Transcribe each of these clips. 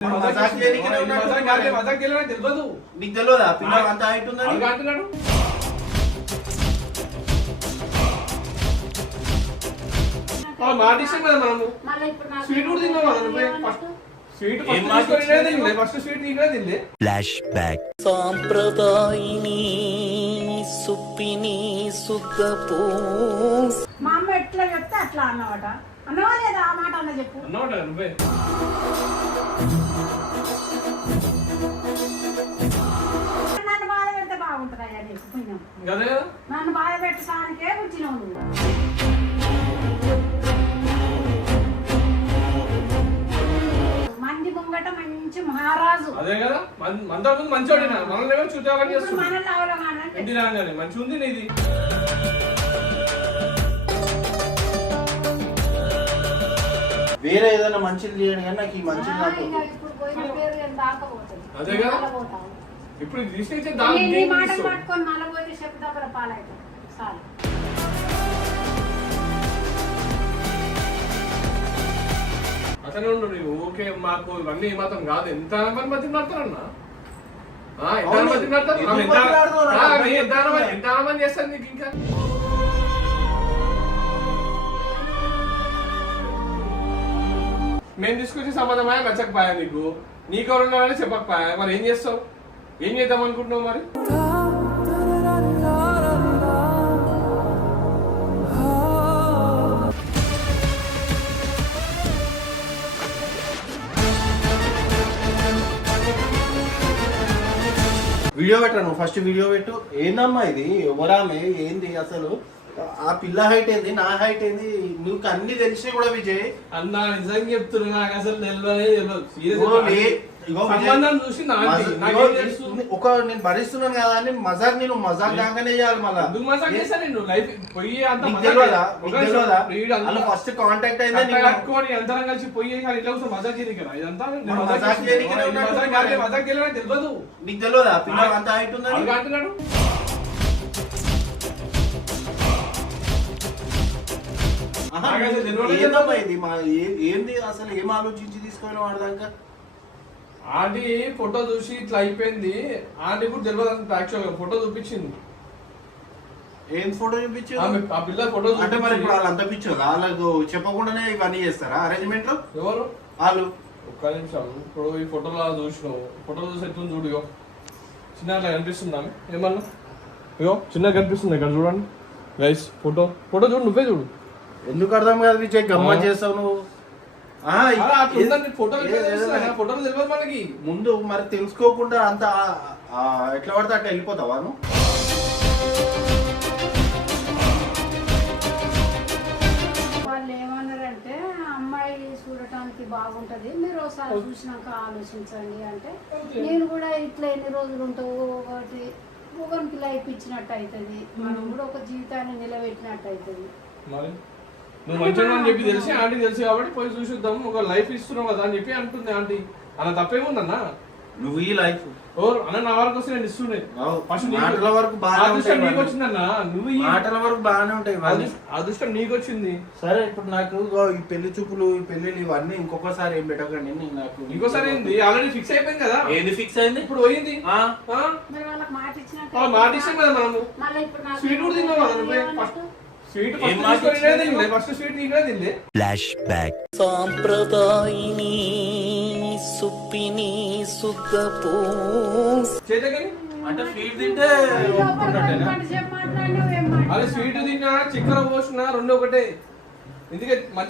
నీకు తెలియదా పిల్లలు అంత హైట్ ఉందని మాట ఇష్టం కదా మనము స్వీట్ కూడా తిన్నావు కదా స్వీట్ ఫస్ట్ స్వీట్ నీకు తింది ఫ్లాష్ బ్యాక్ సాంప్రదాయిని సుప్పిని సుఖపూ మా అమ్మ ఎట్లా చెప్తే అట్లా అన్నమాట అన్నవా లేదా ఆ మాట అన్న చెప్పు అన్నమాట నువ్వే నన్ను బాధ పెడితే బాగుంటుందా నన్ను బాధ పెట్టడానికే వచ్చినావు నువ్వు మంది ముంగట మంచి మహారాజు అదే కదా మంద ముందు మంచోడి మనల్ని చూద్దామని చేస్తున్నాను మంచి ఉంది నీది వేరే ఏదైనా మంచిది చేయండి కానీ నాకు ఈ మంచిది నాకు అదే కదా ఇప్పుడు తీసుకొచ్చే మాటలు పట్టుకొని నలభై చెప్తా పాలైతే చాలు అతనే ఉండు నీవు ఓకే మాకు ఇవన్నీ మాత్రం కాదు ఎంత మంది మధ్య మాట్లాడన్నా ఎంత మంది చేస్తారు నీకు ఇంకా మేము తీసుకొచ్చి సంబంధమా నచ్చకపోయా నీకు ఎవరున్నారని చెప్పకపోయా మరి ఏం చేస్తావు ఏం చేద్దాం అనుకుంటున్నావు మరి వీడియో పెట్టాను ఫస్ట్ వీడియో పెట్టు ఏందమ్మా ఇది ఎవరామే ఏంది అసలు ఆ పిల్ల హైట్ ఏంది నా హైట్ ఏంది నీకు అన్ని తెలిసినా కూడా విజయ్ అన్నా నిజంగా చెప్తున్నా నాకు అసలు ఒక నేను భరిస్తున్నాను కదా అని మజాక్ నేను మజాక్ కాగానే చేయాలి మళ్ళీ ఫస్ట్ కాంటాక్ట్ అయింది అందరం కలిసి పోయి ఇట్లా మజాక్ తెలియదు నీకు తెలియదా పిల్ల అంత హైట్ ఉందని అంటున్నాడు ఏందమ్మా ఇది ఏంది అసలు ఏం ఆలోచించి తీసుకుని వాడదాకా ఆంటీ ఫోటో చూసి ఇట్లా అయిపోయింది ఆంటీ కూడా తెలియదు యాక్చువల్గా ఫోటో చూపించింది ఏం ఫోటో చూపించారు ఆ పిల్ల ఫోటో అంటే మరి ఇప్పుడు వాళ్ళు అంత పిచ్చోరు వాళ్ళకు చెప్పకుండానే ఇవన్నీ చేస్తారా అరేంజ్మెంట్ లో ఎవరు వాళ్ళు ఒక్క నిమిషం ఇప్పుడు ఈ ఫోటోలో చూసినావు ఫోటో చూసి ఎట్లుంది చూడు ఇగో చిన్న అట్లా కనిపిస్తుందా ఏమన్నా ఇగో చిన్నగా కనిపిస్తుంది ఇక్కడ చూడండి గైస్ ఫోటో చూడు నువ్వే చూడు ఎందుకు అర్థం కాదు విజయ్ గమ్మ చేస్తావు నువ్వు ఫోటోలు తెలియదు మనకి ముందు మరి తెలుసుకోకుండా అంత ఎట్లా పడితే అట్లా వెళ్ళిపోతావా నువ్వు వాళ్ళు ఏమన్నారంటే అమ్మాయి చూడటానికి బాగుంటది మీరు ఒకసారి చూసినాక ఆలోచించండి అంటే నేను కూడా ఇట్లా ఎన్ని రోజులు ఉంటావు ఒకరికి లైఫ్ ఇచ్చినట్టు అవుతుంది మనం కూడా ఒక జీవితాన్ని నిలబెట్టినట్టు అవుతుంది మరి నువ్వు మంచిగా అని చెప్పి తెలిసి ఆంటీ తెలుసు కాబట్టి పోయి చూసిద్దాం ఒక లైఫ్ ఇస్తున్నావు కదా అని చెప్పి అంటుంది ఆంటీ అలా తప్పేముందన్నా నువ్వు ఈ లైఫ్ అన్న నా వరకు వస్తే నేను ఇస్తుండే మాటల వరకు బాగానే నీకు వచ్చిందన్నా నువ్వు మాటల వరకు బాగానే ఉంటాయి అదృష్టం నీకు వచ్చింది సరే ఇప్పుడు నాకు ఈ పెళ్లి చూపులు ఈ పెళ్లిళ్ళు ఇవన్నీ ఇంకొకసారి ఏం పెట్టకండి నాకు ఇంకోసారి ఏంది ఆల్రెడీ ఫిక్స్ అయిపోయింది కదా ఏది ఫిక్స్ అయింది ఇప్పుడు పోయింది మాట ఇష్టం కదా మనము స్వీట్ కూడా తిన్నావు కదా నువ్వే స్వీట్ ఫస్ట్ స్వీట్ నీకు తింది ఫ్లాష్ బ్యాక్ సాంప్రదాయిని సుప్పిని సుఖపూ చేతగని అంటే స్వీట్ తింటే అదే స్వీట్ తిన్నా చక్కెర పోసిన రెండు ఒకటే ఎందుకంటే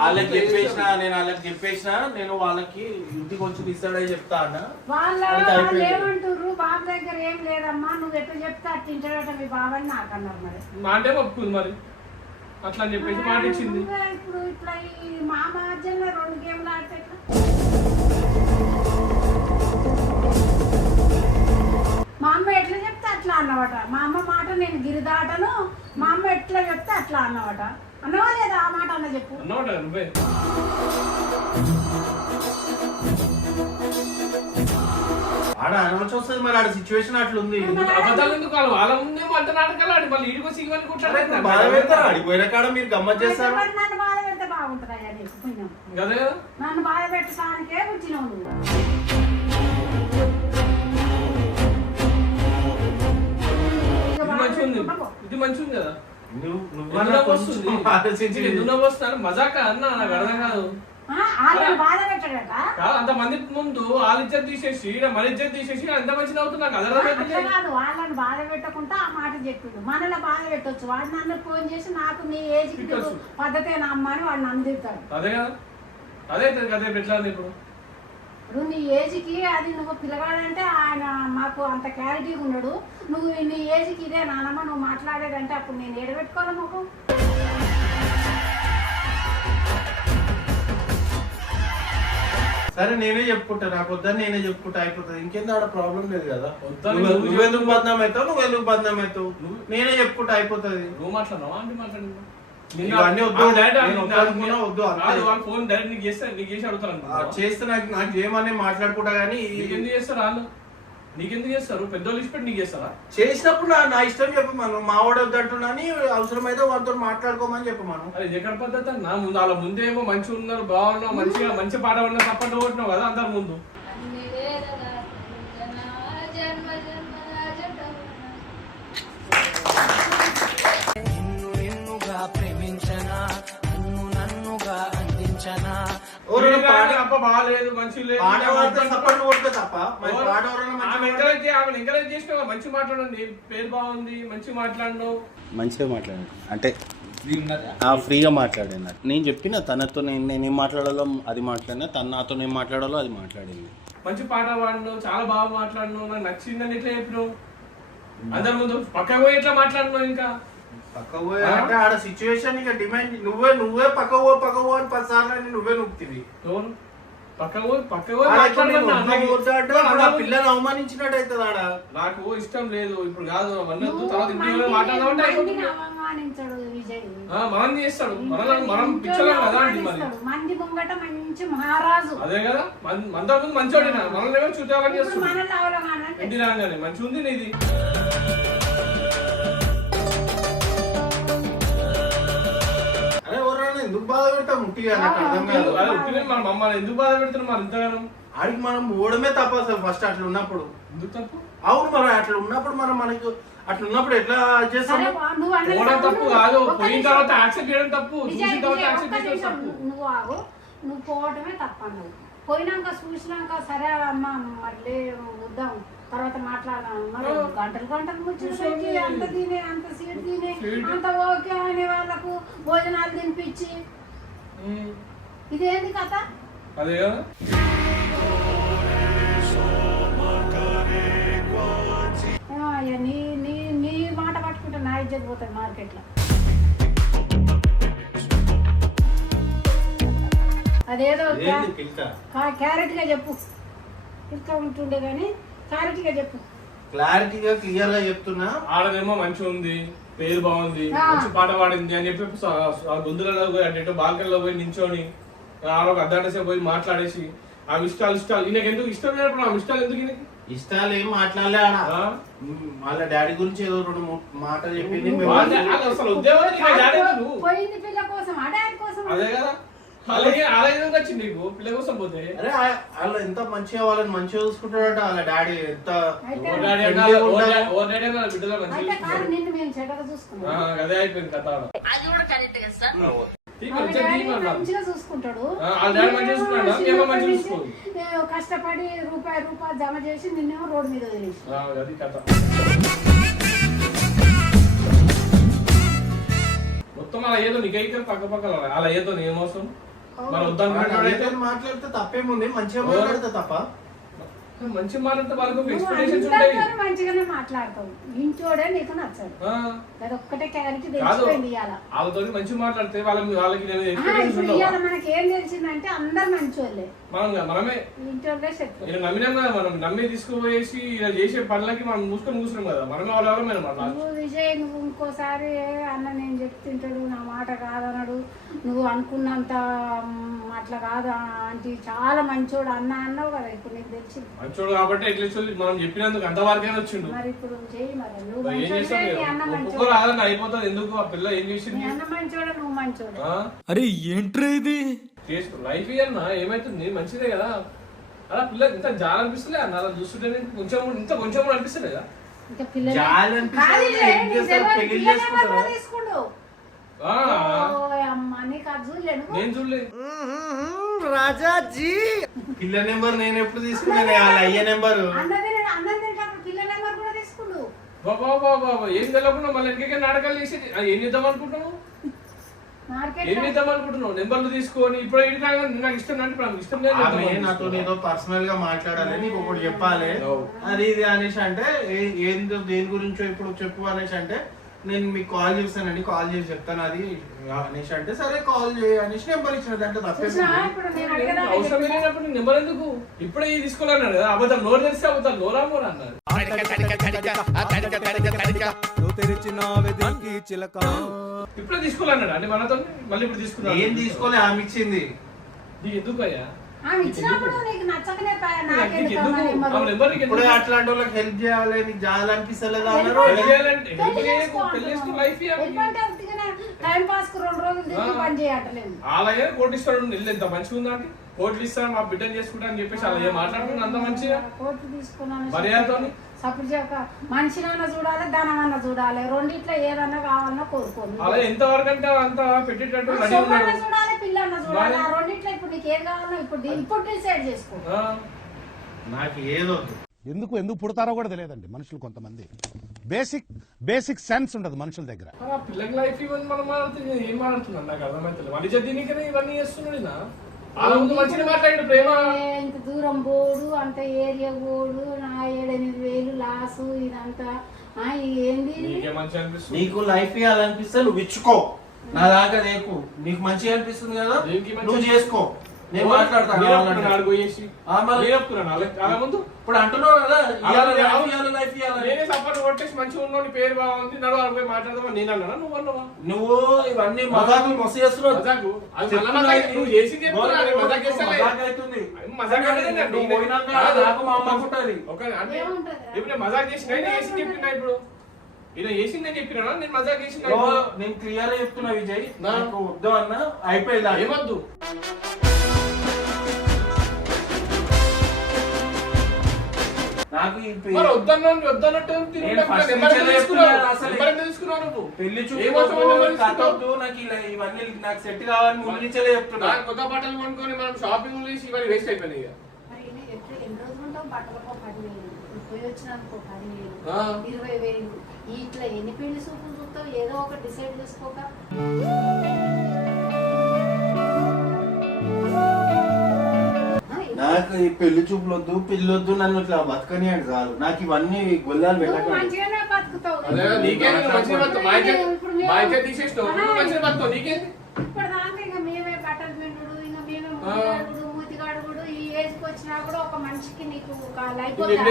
వాళ్ళకి చెప్పేసిన నేను వాళ్ళకి ఇంటికి వచ్చి ఇస్తాడని చెప్తా అన్న వాళ్ళు ఏమంటారు బాబు దగ్గర ఏం లేదమ్మా నువ్వు ఎట్లా చెప్తే అట్లా తింటాడట మీ బాబు అని నాకు అన్నారు మరి మాటే ఒప్పుకుంది మరి అట్లా అని చెప్పేసి మాట ఇచ్చింది ఇప్పుడు ఇట్లా ఈ మా మధ్యలో 2 గేమ్లు ఆడితే మా అమ్మ ఎట్లా చెప్తే అట్లా అన్నమాట మా అమ్మ మాట నేను గిరిదాటను మా అమ్మ ఎట్లా చెప్తే అట్లా అన్నమాట అన్నవా లేదా ఆ మాట అన్న చెప్పు అన్నమాట నువ్వే ఆడ అనవలసి వస్తుంది మరి ఆడ సిచ్యువేషన్ అట్లుంది అబద్ధాలు ఎందుకు వాళ్ళ ముందేమో అంత నాటకాలు ఆడి మళ్ళీ ఈడికి వచ్చి ఇవన్నీ బాధ పెడతారు ఆడిపోయిన కాడ మీరు గమ్మత్ చేస్తారు నన్ను బాధ పెడితే బాగుంటుందా పుట్టినాం. అదే కదా నన్ను బాధ పెట్టడానికే పుట్టినావు నువ్వు. ఇది మంచిగా ఉంది, ఇది మంచిగా ఉంది కదా. నువ్వు వస్తుంది మజాక అన్న నాకు అర్థం కాదు. బాధ పెట్టాడట. అంత మంది ముందు వాళ్ళ ఇజ్జత్ తీసేసి మన ఇజ్జత్ తీసేసి ఎంత మంచిగా అవుతుంది నాకు అట్లా కాదు, వాళ్ళని బాధ పెట్టకుండా ఆ మాట చెప్పిండు. మనలో బాధ పెట్టొచ్చు. వాడు నన్ను ఫోన్ చేసి నాకు నీ ఏజ్ పద్ధతేనా అమ్మ అని వాడు నన్ను తిడతాడు. అదే కదా, అదే అదే పెట్టలేదు ఇప్పుడు. ఇప్పుడు నీ ఏజ్కి అది నువ్వు పిల్లగాడంటే ఆయన మాకు అంత క్లారిటీగా ఉన్నాడు. నువ్వు నీ ఏజ్కి ఇదే నానమ్మ నువ్వు మాట్లాడేదంటే అప్పుడు నేను ఏడబెట్టుకోవాలి మాకు. సరే నేనే చెప్పుకుంటా, నాకు వద్దని నేనే చెప్పుకుంటా అయిపోతుంది. ఇంకేందో ఆడ ప్రాబ్లం లేదు కదా. వద్దని నువ్వెందుకు బద్నాం అవుతావు, నువ్వెందుకు బద్నాం అవుతావు, నేనే చెప్పుకుంటా అయిపోతుంది. నువ్వు మాట్లాడినావా అంటే మాట్లాడి ఇవన్నీ వద్దు, వద్దు ఫోన్ డైరెక్ట్ నీకు చేస్తే నీకు చేసి అడుగుతాను. చేస్తే నాకు చేయమని మాట్లాడుకుంటా గానీ నీకెందుకు చేస్తారు వాళ్ళు? నీకెందుకు చేస్తారు? పెద్దోళ్ళు ఇష్టపడి నీకు చేస్తారా? చేసినప్పుడు నా ఇష్టం చెప్పమను. మా వాడు వద్దంటున్నాని అవసరమైతే వాళ్ళతో మాట్లాడుకోమని చెప్పమను. అది ఎక్కడ పద్ధతి నా ముందు వాళ్ళ ముందేమో మంచిగా ఉన్నారు, బాగున్నావు, మంచిగా మంచి పాట పడినా తప్పట్టు కొట్టినావు కదా అందరి ముందు. బాగాలేదు మంచి లేదు ఎంకరేజ్ చేసినావు, మంచి మాట్లాడండి, పేరు బాగుంది, మంచి మాట్లాడినావు. మంచిగా మాట్లాడాను అంటే ఫ్రీగా మాట్లాడాను. నేను చెప్పిన తనతో నేనేం మాట్లాడాలో అది మాట్లాడినా, తను నాతో ఏం మాట్లాడాలో అది మాట్లాడింది. మంచి పాట పాడినావు, చాలా బాగా మాట్లాడినావు, నాకు నచ్చిందని ఎట్లా చెప్పినావు అందరి ముందు? పక్కకు పోయి ఎట్లా మాట్లాడినావు? ఇంకా పక్క పోయి అంటే ఆడ సిచ్యువేషన్ ఇక డిమాండ్ నువ్వే పక్క పో అని 10 సార్లు నువ్వే నొక్కుతివి. పిల్లని అవమానించినట్టు అవుతుంది ఆడ. నాకు ఇష్టం లేదు ఇప్పుడు కాదు, మనం చేస్తాడు, మనం పిచ్చలం కదా అండి. మరి మంది ముంగట మంచి మహారాజు. అదే కదా, మంద ముందు మంచోడి మనల్ని చూద్దామని చేస్తాడు. ఇంటి రాగానే మంచి ఉంది నీది. ఎందుకు బాధ పెడతాం ముట్టిగా నాకు అర్థం కాదు. మన మమ్మల్ని ఎందుకు బాధ పెడుతున్నాం మరి ఇంతగానం? ఆడికి మనం ఓడమే తప్ప అసలు ఫస్ట్ అట్లా ఉన్నప్పుడు. ఎందుకు తప్పు? అవును మరి అట్లా ఉన్నప్పుడు మనకి అట్లా ఉన్నప్పుడు ఎట్లా చేస్తాం? తప్పు కాదు, పోయిన తర్వాత యాక్సెప్ట్ చేయడం తప్పు, చూసిన తర్వాత యాక్సెప్ట్ చేయడం తప్పు. నువ్వు పోవటమే తప్ప. నువ్వు పోయినాక చూసినాక సరే అమ్మ మళ్ళీ వద్దాం తర్వాత మాట్లాడదాం. మరి గంటలు ముచ్చి అంత తినే అంత సీట్ తినే అంత ఓకే అనే వాళ్ళకు భోజనాలు తినిపించి ఇదేంటి కథ? అదే కదా నీ మాట పట్టుకుంటే నా ఇజ్జత్ పోతుంది మార్కెట్లో. అదేదో క్యారెట్ గా చెప్పు, ఇంకా ఉంటుండే కానీ క్లారిటీగా చెప్పు. క్లారిటీగా క్లియర్ గా చెప్తున్నా. ఆడదేమో మంచిగా ఉంది, పేరు బాగుంది, మంచి పాట పాడింది అని చెప్పి గొంతులలో పోయి అంటే బాల్కనీలో పోయి నించొని ఆడ అర్ధగంట పోయి మాట్లాడేసి ఆమె ఇష్టాలు ఈయనకి ఎందుకు ఇష్టం లేనప్పుడు ఆమె ఇష్టాలు ఎందుకు ఈయనకి ఇష్టాలు ఏం మాట్లాడలే ఆడ. వాళ్ళ డాడీ గురించి ఏదో 2 మాటలు చెప్పింది. అసలు ఉద్యోగం పోయింది పిల్ల కోసం, ఆ డాడీ కోసం. అదే కదా, అలాగే వచ్చింది నీకు పిల్ల కోసం పోతే. అరే వాళ్ళు ఎంత మంచిగా వాళ్ళని మంచిగా చూసుకుంటాడట వాళ్ళ డాడీ. ఎంత అదే అయిపోయింది కథ. చూసుకుంటాడు, కష్టపడి రూపాయి జమ చేసి నిన్నేమో రోడ్డు మీద వదిలేసి. అది కథ మొత్తం. అలా ఏదో నీకైతే పక్కల అలా ఏదో ఏమవసరం. మన వద్దాను మాట్లాడితే తప్పేముంది, మంచిగా మాట్లాడితే తప్ప. మంచి మాట్లాడితే వాళ్ళకి ఎక్స్పెక్టేషన్స్ ఉంటాయి. మంచిగానే మాట్లాడతావు, ఇంటోడే నీకు నచ్చదు. అదొక్కటే క్లారిటీ తెలిసిపోయింది. వాళ్ళతో మంచి మాట్లాడితే వాళ్ళకి మనకి ఏం తెలిసిందంటే అందరు మంచోళ్ళే, మనమే ఇంటోళ్ళే శత్రువు. నమ్మినాం కదా, మనం నమ్మి తీసుకుపోయేసి ఇలా చేసే పనులకి మనం కూర్చున్నాం కదా, మనమే వాళ్ళెవరో మేము నువ్వు విజయ్ నువ్వు ఇంకోసారి అన్న నేను చెప్తుంటాడు నా మాట కాదన్నాడు, నువ్వు అనుకున్నంత అట్లా కాదు ఆంటీ చాలా మంచోడు అన్నావు కదా, ఇప్పుడు నీకు తెలిసింది. మంచోడు కాబట్టి ఎట్లా మనం చెప్పినందుకు అంతవరకైనా వచ్చిండు. మరి ఇప్పుడు చెయ్యి, మరి నువ్వు అయిపోతుంది. ఎందుకు ఆ పిల్ల ఏం చేసింది? అన్న మంచోడు నువ్వు మంచోడు. అరే ఏంట్రా ఇది? చేసుకో లైఫ్ ఇయన్నా ఏమైతుంది మంచిదే కదా. అలా పిల్లలు ఇంత జాలి అనిపిస్తలే అన్న అలా చూస్తుంటే కొంచెం ఇంత కొంచెం కూడా అనిపిస్తలేదా? ఇంకా పిల్లలు జాలి అనిపిస్తుంది, ఏం చేస్తారు? పెళ్లి చేసుకుంటారా? తీసుకుండు ఆ, అమ్మ నీకు అది చూడలేను. నేను చూడలేదు. పిల్ల నెంబర్ నేను ఎప్పుడు తీసుకున్నాను, వాళ్ళ అయ్య నెంబరు. అన్నది పిల్లల నెంబర్ కూడా తీసుకుండు. బాబా బాబా ఏం తెలవకుండా మళ్ళీ ఇంకే నాటకాలు చేసేది. ఏం చేద్దాం అనుకుంటున్నావు? ఏం చేద్దాం అనుకుంటున్నావు? నెంబర్లు తీసుకొని ఇప్పుడు ఇంటి నాకు ఇష్టం అంటే నాకు ఇష్టం లేదు. ఆమె నాతో ఏదో పర్సనల్ గా మాట్లాడాలి, నీకు ఒకటి చెప్పాలి అది ఇది అనేసి అంటే ఏందో దేని గురించో ఇప్పుడు చెప్పు అనేసి అంటే నేను మీకు కాల్ చేస్తానండి, కాల్ చేసి చెప్తాను అది అనేసి అంటే సరే కాల్ చేయ అనేసి నెంబర్ ఇచ్చిన దాంట్లో తప్పేసి. అవసరం లేనప్పుడు నెంబర్ ఎందుకు? ఇప్పుడే తీసుకోవాలన్నాడు కదా. అబద్ధం నోరు తెలిస్తే అబద్ధాలు నోరా మోరా అన్నారు. ఇప్పుడే తీసుకోవాలన్నాడు అంటే మనతో మళ్ళీ ఇప్పుడు తీసుకున్నాడు. ఏం తీసుకోలే, ఆమె ఇచ్చింది. ఎందుకు అయ్యా ఇచ్చినప్పుడు నీకు నచ్చకనే ఇప్పుడు అట్లాంటి వాళ్ళకి హెల్ప్ చేయాలి, నీకు జాలి అనిపిస్తలేదా అన్నారు. టైం పాస్ 2 రోజులు పని చేయట్లేదు. అలాగే కోటిస్తాడు ఇల్లు ఎంత మంచిగా ఉందా అంటే కోట్లు ఇస్తాను మా బిడ్డను చేసుకుంటా అని చెప్పేసి అలా ఏం మాట్లాడుతున్నా అంత మంచిగా కోట్లు తీసుకున్నాను మర్యాదతో. సపోర్ట్ చేయక మనిషినన్నా చూడాలి, ధనమన్నా చూడాలి, రెండిట్లో ఏదన్నా కావాలన్నా కోరుకోను. అలా ఎంత వరకు అంటే అంత పెట్టేటట్టు చూడాలి, పిల్లన్న చూడాలి. ఆ రెండిట్లో ఇప్పుడు నీకు ఏం కావాలన్నా ఇప్పుడు డిసైడ్ చేసుకో. నాకు ఏదో ఎందుకు పుడతారో కూడా తెలియదండి మనుషులు. కొంతమంది బేసిక్ సెన్స్ ఉండదు మనుషుల దగ్గర. పిల్లకి లైఫ్ ఇవన్నీ మనం మాట్లాడుతుంది ఏం మాట్లాడుతున్నాం నాకు అర్థమైతే మనిషి దీనికనే ఇవన్నీ చేస్తున్నాడు. అలా ముందు మంచిగా మాట్లాడు ప్రేమ. ఇంత దూరం పోడు, అంత ఏరియా పోడు, నా 7-8 లాసు ఇదంతా ఏంది? నీకు లైఫ్ ఇవ్వాలనిపిస్తే నువ్వు ఇచ్చుకో, నా దాకా దేకు. నీకు మంచిగా అనిపిస్తుంది కదా నువ్వు చేసుకో, నేను మాట్లాడతాను. ఇప్పుడు అంటున్నావు కదా నేనే సపోర్ట్ కొట్టేసి మంచిగా ఉన్నావు, నీ పేరు బాగుంది, నడవాలి పోయి మాట్లాడదామా నేను అన్నా నువ్వు అన్నావా? నువ్వు ఇవన్నీ మజాకులు మస్తు చేస్తున్నావు. నువ్వు చేసింది ఇప్పుడు మజాక్ చేసిన చెప్పినా ఇప్పుడు ఇలా చేసిందని చెప్పినా నేను మజాక్ చేసిన. నేను క్లియర్ గా చెప్తున్నా విజయ్, నాకు వద్దు అన్న అయిపోయిందా? ఏమొద్దు నాకు వద్దన్నట్టు పెళ్లి చూడవద్దు, నాకు ఇవన్నీ నాకు సెట్ కావాలని ముందు నుంచే చెప్తున్నా. కొత్త బట్టలు కొనుక్కొని మనం షాపింగ్ చేసి ఇవన్నీ వేస్ట్ అయిపోయినాయి. ఎన్ని రోజులు ఉంటాం? బట్టలకు 10,000, పోయి వచ్చినందుకు 10,000, 20,000. ఇట్లా ఎన్ని పెళ్లి సూపులు చూస్తావు? ఏదో ఒకటి డిసైడ్ చేసుకోక. నాకు ఈ పెళ్లి చూపులు వద్దు, పిల్లి వద్దు, నన్ను ఇట్లా బతకని అంటే చాలు. నాకు ఇవన్నీ గొల్లాలు పెట్టకండి. మంచిగానే బతుకుతావు. ఇప్పుడు దాకా ఇంకా మేమే బట్టలు పిండుడు, ఇంకా మేమే మూతిగాడుగుడు. ఈ ఏజ్కి వచ్చినా కూడా ఒక మనిషికి నీకు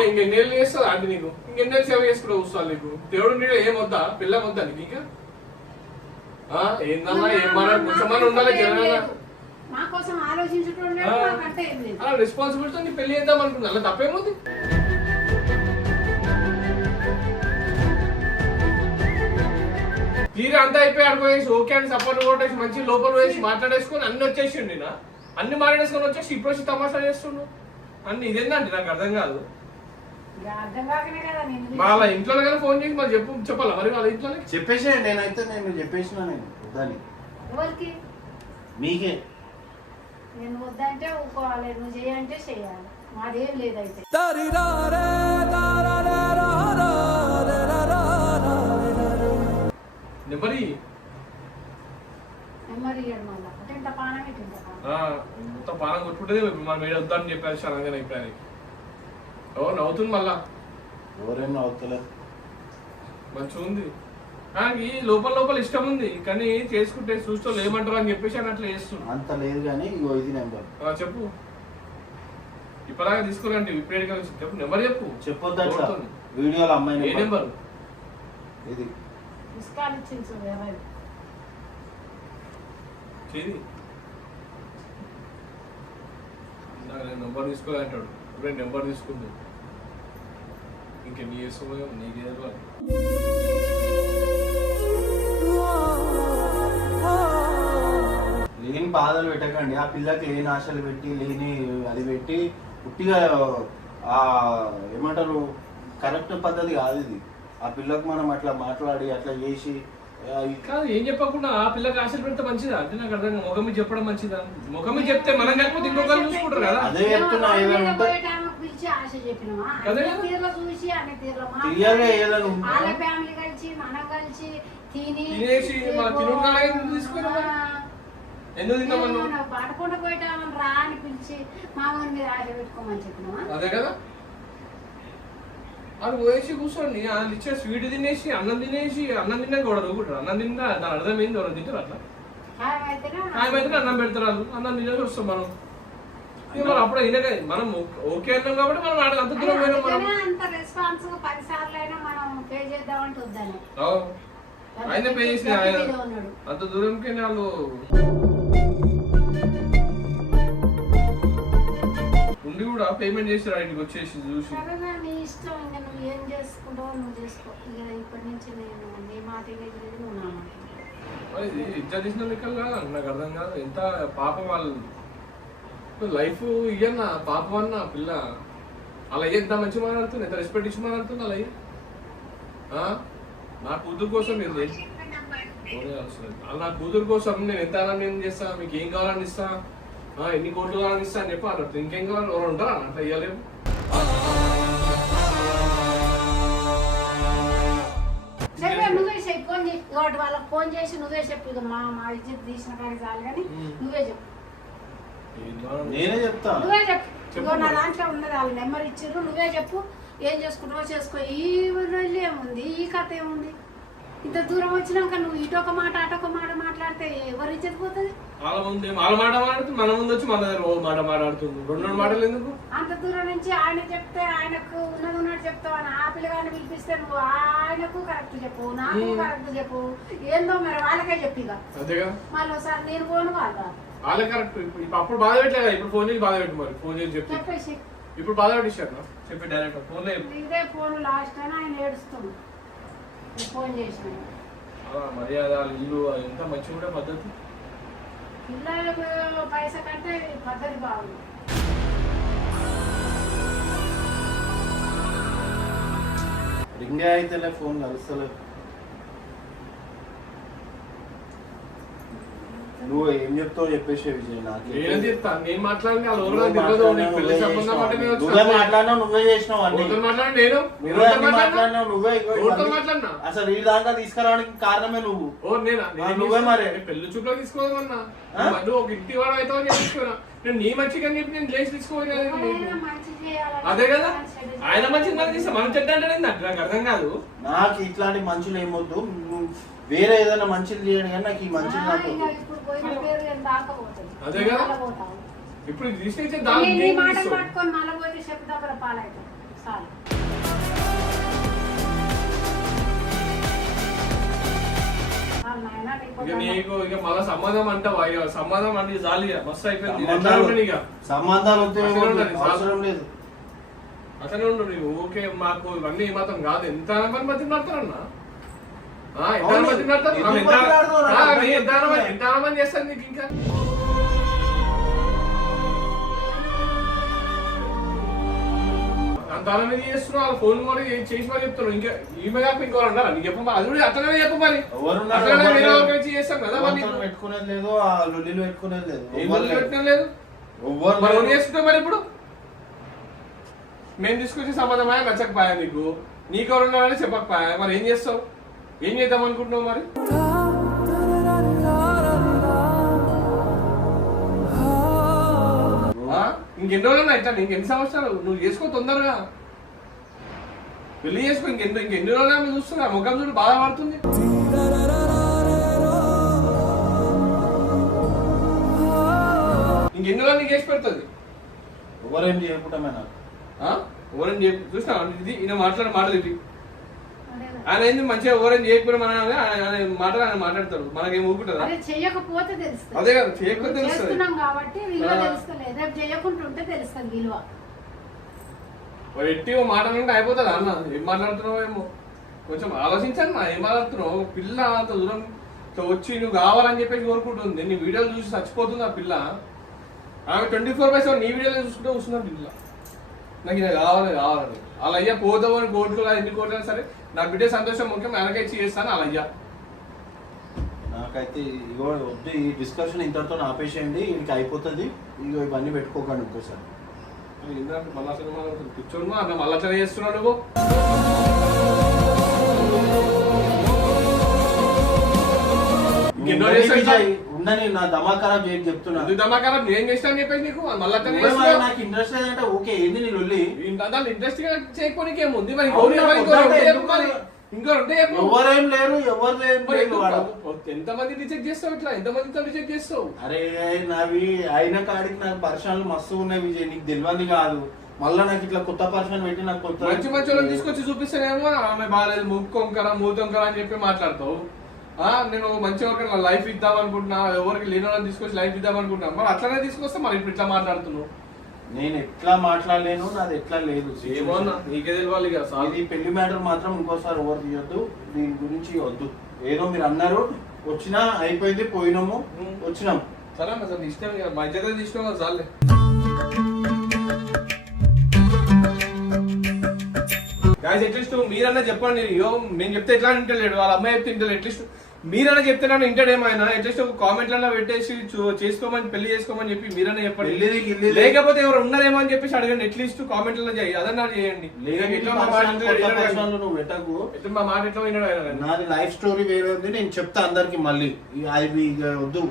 ఇంకెన్నేళ్ళు చేస్తుంది అంటే నీకు ఇంకెన్నేళ్ళు సేవ చేసుకుంటూ వస్తాను నీకు. దేవుడు నీళ్ళు ఏం వద్దా? పిల్ల వద్దా నీకు? ఇంకా ఏందన్నా ఏం కొంచెం ఉండాలి. మా కోసం ఆలోచించడం రెస్పాన్సిబిలిటీ నీ పెళ్లి చేద్దాం అనుకున్నా, అలా తప్పేముంది? తీరు అంతా అయిపోయి అడుగువేసి ఓకే అని సపోర్ట్ కొట్టేసి మంచి లోపల వేసి మాట్లాడేసుకొని అన్ని వచ్చేసిండు. అన్ని మాట్లాడేసుకొని వచ్చేసి ఇప్పుడు వచ్చి తమాషా చేస్తుండు అన్ని. ఇదేందంటే నాకు అర్థం కాదు. వాళ్ళ ఇంట్లో కదా ఫోన్ చేసి మరి చెప్పాలా మరి వాళ్ళ ఇంట్లో చెప్పేసే. నేనైతే నేను చెప్పేసిన ఎవరికి? మీకే. నేను వద్దంటే ఊకోవాలి, నువ్వు చేయంటే చేయాలి. మాదేం లేదైతే. నెంబరి ఇంత పానం మొత్తం పానం కొట్టుకుంటే మనం ఏడు వద్దని చెప్పారు సడన్గా అయిపోయారు. ఎవరు నవ్వుతుంది మళ్ళా? ఎవరైనా అవుతలేదు. మంచిగా ఉంది కానీ లోపల ఇష్టం ఉంది కానీ చేసుకుంటే చూస్తూ ఏమంటారు అని చెప్పేసి అని అట్లా చేస్తున్నాను. అంత లేదు కానీ ఇగో ఇది నెంబర్. చెప్పు ఇప్పటిదాకా తీసుకోవాలంటే ఇప్పుడు చెప్పు నెంబర్ చెప్పొద్దు వీడియోలో అమ్మాయి. ఏ నెంబర్ ఇది? నెంబర్ తీసుకోవాలంటాడు. ఇప్పుడు నెంబర్ తీసుకుంది ఇంకెన్ని చేసుకో నీకే. నేను బాధలు పెట్టకండి. ఆ పిల్లకి లేని ఆశలు పెట్టి లేని అది పెట్టి పుట్టిగా ఏమంటారు కరెక్ట్ పద్ధతి కాదు ఇది. ఆ పిల్లకు మనం అట్లా మాట్లాడి అట్లా చేసి కాదు ఏం చెప్పకుండా ఆ పిల్లకి ఆశలు పెడితే మంచిదా అంటే నాకు అర్థం కాదు. ముఖం మీద చెప్పడం మంచిదా? ముఖం మీద చెప్తే మనం కాకపోతే ఇంకొకరు చూసుకుంటారు కదా. అదే చెప్తున్నా. ఏదైనా ఉంటే పిలిచి ఆశ చెప్పినామా అదే తీర్లో చూసి అన్ని తీర్లో క్లియర్గా ఏదైనా ఉంటే వాళ్ళ ఫ్యామిలీ కలిసి మనం కలిసి తినేసి మా తిరుగుగా తీసుకుని ఎందుకు తిన్నామన్నా పడకుండా పోయిటామని రా అని పిలిచి మామూలు మీద ఆశ పెట్టుకోమని చెప్పినామా. అదే కదా. అది పోయేసి కూర్చోండి. అది ఇచ్చే స్వీట్ తినేసి అన్నం తిన్నా కూడా రూపుంటారు. అన్నం తిన్నా దాని అర్థం ఏంది? ఎవరు తింటారు అట్లా ఆయమైతే అన్నం పెడతారు. వాళ్ళు అన్నం తినేసి వస్తాం మనం. మరి అప్పుడు అయినా కానీ మనం ఓకే అన్నాం కాబట్టి మనం అంత దూరం పోయినాం. మనం అంత రెస్పాన్స్ 10 సార్లు అయినా మనం పే చేద్దామంటే వద్దని ఆయన పే చేసిన అంత దూరంకి వాళ్ళు ఉండి కూడా పేమెంట్ చేసారు ఆయనకి వచ్చేసి చూసి. నీ ఇష్టం, ఇంకా నువ్వు ఏం చేసుకుంటావో నువ్వు చేసుకో. ఇక ఇప్పటి నుంచి నేను నీ మాట వినేది నువ్వు నా మాట. ఇది ఇజ్జత్ తీసిన లెక్కల్లా నాకు అర్థం కాదు. ఎంత పాపం వాళ్ళు లైఫ్ ఇయ్యన్న పాపం అన్న పిల్ల అలా ఎంత మంచి మాట్లాడుతుంది, ఎంత రెస్పెక్ట్ ఇచ్చి మాట్లాడుతుంది. అలా నా కూతురు కోసం మీరు నా కూతురు కోసం నేను ఎంత ఆనందం చేస్తా, మీకు ఏం కావాలని ఇస్తా, ఎన్ని కోట్లు కావాలని ఇస్తా అని చెప్పి అన్నట్టు. ఇంకేం కావాలి? ఎవరు ఉంటారా అట్లా ఇవ్వలేము. నువ్వే చెప్పు, ఫోన్ చేసి వాళ్ళకి ఫోన్ చేసి నువ్వే చెప్పు. ఇక మా ఇజ్జత్ తీసిన కానీ చాలు కానీ నువ్వే చెప్పు. నేనే చెప్తా. నువ్వే చెప్పు. ఇగో నా దాంట్లో ఉన్నది, వాళ్ళ నెంబర్ ఇచ్చిర్రు. నువ్వే చెప్పు. ఏం చేసుకుంటావో చేసుకో. ఈ రోజు ఏముంది, ఈ కథ ఏముంది? ఇంత దూరం వచ్చినాక నువ్వు ఇటొక మాట అటొక మాట మాట్లాడితే ఎవరు ఇచ్చేది పోతుంది? వాళ్ళ ముందు వాళ్ళ మాట మాట్లాడుతుంది, మన ముందు వచ్చి మన దగ్గర మాట మాట్లాడుతుంది. రెండు మాటలు ఎందుకు? అంత దూరం నుంచి ఆయన చెప్తే ఆయనకు ఉన్నది ఉన్నట్టు చెప్తావు అని ఆ పిల్లగాన్ని పిలిపిస్తే నువ్వు ఆయనకు కరెక్ట్ చెప్పు, నాకు కరెక్ట్ చెప్పు. ఏందో మరి వాళ్ళకే చెప్పిగా. అంతేగా. మళ్ళీ ఒకసారి నేను పోను వాళ్ళే కరెక్ట్. అప్పుడు బాధ పెట్టలేదు, ఇప్పుడు ఫోన్ చేసి బాధ పెట్టు. మరి ఫోన్ చేసి చెప్తే చెప్పేసి ఇప్పుడు బాధ పెట్టించారు చెప్పి డైరెక్ట్ ఫోన్ లో ఇదే ఫోన్ లాస్ట్ అని ఆయన ఏడుస్తుంది. ఫోన్ చేసిన మర్యాద ఇల్లు ఎంత మంచిగా ఉండే పద్ధతి. పిల్లలకు పైసా కంటే పద్ధతి బాగుంది. రింగే అయితేలే, ఫోన్ కలుస్తలేదు. నువ్వు ఏం చెప్తావు చెప్పేసి విజయ్. నాకు ఏం చెప్తా? నేను మాట్లాడి నువ్వే మాట్లాడినావు, నువ్వే చేసినావు అన్ని. మాట్లాడినావు నువ్వే. మాట్లాడినా అసలు ఈ దాకా తీసుకురావడానికి కారణమే నువ్వు. నువ్వే మరి పెళ్లి చూపులో తీసుకోదన్నా. నువ్వు ఒక ఇంటి వాడు అయితే తీసుకున్నా. నేను నీ మంచిగా చెప్పి నేను లేచి తీసుకోవాలి. అదే కదా. ఆయన మంచిగా తీసా మనం చెడ్డ అంటే నాకు అర్థం కాదు. నాకు ఇట్లాంటి మనుషులు ఏమొద్దు. వేరే ఏదైనా మంచిది చేయండి కానీ నాకు ఈ మంచిది నాకు. అదే కదా. ఇప్పుడు తీసుకొచ్చే నీకు ఇక మళ్ళా సంబంధం అంటావా? ఇక సంబంధం అంటే చాలు, మస్తు అయిపోయింది. సంబంధాలు అవసరం లేదు. అట్లనే ఉండు నీవు. ఓకే మాకు ఇవన్నీ మాత్రం కాదు. ఎంత మంది మధ్య నడతారన్నా? ఎంత మంది నడతారు? ఎంత మంది చేస్తారు నీకు? ఇంకా అంత మంది చేస్తున్నావు. వాళ్ళ ఫోన్ కూడా చేసి మరి చెప్తున్నావు. ఇంకా ఈమె కాక ఇంకో అంటారా? నీకు చెప్ప అది కూడా అట్లనే చెప్ప మరి. అట్లనే చేస్తాం కదా. పెట్టుకునేది లేదు, ఆ లొల్లిలు పెట్టుకునేది లేదు. పెట్టడం లేదు. మరి చేసుకుంటాం మరి. ఇప్పుడు మేము తీసుకొచ్చి సంబంధమాయా నచ్చకపోయా నీకు? నీకెవరున్నారని చెప్పకపోయా? మరి ఏం చేస్తావు? ఏం చేద్దాం అనుకుంటున్నావు మరి? ఇంకెన్ని రోజులు ఉన్నాయి ఇట్లా? ఇంకెన్ని సంవత్సరాలు? నువ్వు చేసుకో తొందరగా, పెళ్లి చేసుకో. ఇంకెన్ని రోజులు మేము చూస్తున్నా ముఖం చూడు బాధపడుతుంది. ఇంకెన్ని రోజులు నీకు చేసి పెడుతుంది? ఎవరేం చేయకుండా ఎవరైనా చూసినా ఇది ఈయన మాట్లాడే మాటలు ఇది. ఆయన ఏంది మంచిగా ఎవరైనా చేయకపోయినా మన ఆయన మాటలు ఆయన మాట్లాడతాడు. మనకేం ఊరుకుంటుందా? చేయకపోతే తెలుస్తుంది. అదే కదా, చేయకపోతే తెలుస్తుంది కాబట్టి చేయకుంటుంటే తెలుస్తుంది విలువ. ఎట్టి మాట్లాడుతుంటే అయిపోతుంది అన్న. ఏం మాట్లాడుతున్నావు ఏమో కొంచెం ఆలోచించండి. ఏం మాట్లాడుతున్నావు? పిల్ల అంత దూరం వచ్చి నువ్వు కావాలని చెప్పేసి కోరుకుంటుంది. నీ వీడియోలు చూసి చచ్చిపోతుంది ఆ పిల్ల. ఆమె 24/7 నీ వీడియోలో చూసుకుంటే వస్తుంది పిల్ల. నాకు ఇది కావాలని అలా అయ్యా పోదామని కోట్లు ఎన్ని కోట్లైనా సరే నా బిడ్డ సంతోషం ముఖ్యం, వెనకైతే చేస్తాను అలా అయ్యా. నాకైతే ఇగో వద్దు, ఈ డిస్కషన్ ఇంతటితో ఆపేసేయండి, ఇంక అయిపోతుంది. ఇగో ఇవన్నీ పెట్టుకోకండి ఇంకోసారి. ఏంటంటే మళ్ళా కూర్చోను అన్న మళ్ళా అట్లా చేస్తున్నావు నువ్వు. ఉండని నా దమా ఖరాబ్ చేయక చెప్తున్నా. దమాకారా నేను చేస్తా అని చెప్పేసి నీకు మళ్ళీ నాకు ఇంట్రెస్ట్ లేదంటే ఓకే, ఏంది నీ లొల్లి? దాన్ని ఇంట్రెస్ట్ గా చేయకపోతే ఏముంది మరి? ఇంకా ఎవరేం లేరు, ఎవరు లేరు. ఎంతమంది రిజెక్ట్ చేస్తావు ఇట్లా? ఎంతమందితో రిజెక్ట్ చేస్తావు? అరే నావి అయిన కాడికి నాకు పరిశ్రమలు మస్తు ఉన్నాయి విజయ్, నీకు తెలియదు కాదు. మళ్ళా నాకు ఇట్లా కొత్త పరిశ్రమ పెట్టి నాకు కొత్త మంచి మంచి వాళ్ళని తీసుకొచ్చి చూపిస్తేనేమో ఆమె బాగాలేదు, ముక్కొంకరా మూతొంకరా అని చెప్పి మాట్లాడతావు. నేను మంచిగా లైఫ్ ఇద్దాం అనుకుంటున్నా, ఎవరికి లేని వాళ్ళని తీసుకొచ్చి లైఫ్ ఇద్దాం అనుకుంటున్నా. మరి అట్లానే తీసుకొస్తే మరి ఇప్పుడు ఇట్లా మాట్లాడుతున్నావు. నేను ఎట్లా మాట్లాడలేను, నాది ఎట్లా లేదు. ఏమన్నా నీకే తెలియాలి కదా. ఇది పెళ్లి మ్యాటర్ మాత్రం ఇంకోసారి ఓవర్ తీయొద్దు, దీని గురించి వద్దు. ఏదో మీరు అన్నారు, వచ్చినా అయిపోయింది, పోయినాము వచ్చినాం. సరే అన్న సార్ ఇష్టం, మా ఇద్దరే తీసినాం కదా చాలే. గాయస్ అట్లీస్ట్ మీరన్నా చెప్పండి. నేను చెప్తే ఎట్లా ఇంటలేడు, వాళ్ళ అమ్మాయి చెప్తే ఇంటలేదు. అట్లీస్ట్ మీరన్నా చెప్తే నన్ను ఇంటడేమైనా అట్లీస్ట్ ఒక కామెంట్లలో పెట్టేసి చేసుకోమని, పెళ్లి చేసుకోమని చెప్పి మీరన్నా చెప్పండి. లేకపోతే ఎవరు ఉన్నారేమో అని చెప్పేసి అడగండి. అట్లీస్ట్ కామెంట్లలో చేయి, అదన్నా చేయండి. నువ్వు పెట్టకు, మా మాట ఎట్లా వినడు. నాది లైఫ్ స్టోరీ వేరే ఉంది, నేను చెప్తా అందరికి. మళ్ళీ అది వద్దు,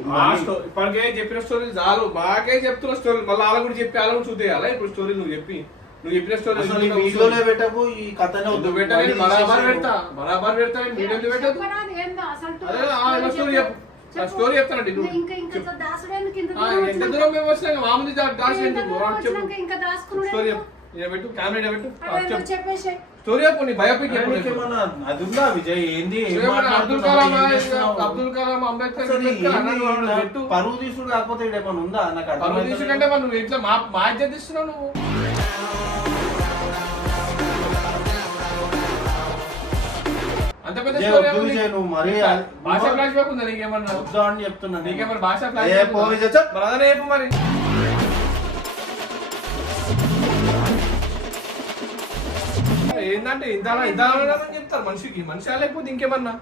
ఇప్పటికే చెప్పిన స్టోరీ చాలు. మాకే చెప్తున్న స్టోరీ మళ్ళీ వాళ్ళ కూడా చెప్పి వాళ్ళ కూడా చూద్దాలా? ఇప్పుడు స్టోరీ నువ్వు చెప్పిన స్టోరీ వీడియోనే పెట్టకు, ఈ కథనే వద్దు. పెట్టాలి బరాబర్ పెడతా, బరాబర్ పెడతా. వీడియోలు పెట్టదు. స్టోరీ స్టోరీ చెప్తానండి. ఎంత దూరం మేము వచ్చినా మామూలు దాచి చెప్పు. స్టోరీ పెట్టు, కెమెరా పెట్టు, స్టోరీ చెప్పు. నీ బయోపిక్ అది ఉందా విజయ్? ఏంది అబ్దుల్ కలాం అంబేద్కర్ పరువు తీసుడు కాకపోతే ఏమన్నా ఉందా? నాకు పరువు తీసుకుంటే నువ్వు ఇట్లా మా ఇజ్జత్ ఇస్తున్నావు నువ్వు. అంత పెద్ద భాష ఫ్లాష్ బ్యాక్ ఉందా నీకేమన్నా? అని చెప్తున్నా, నీకేమన్నా భాష ఫ్లాష్ చెప్పు మరి. ఏంటంటే ఇంత చెప్తారు మనిషికి, మనిషి లేకపోతే ఇంకేమన్నా.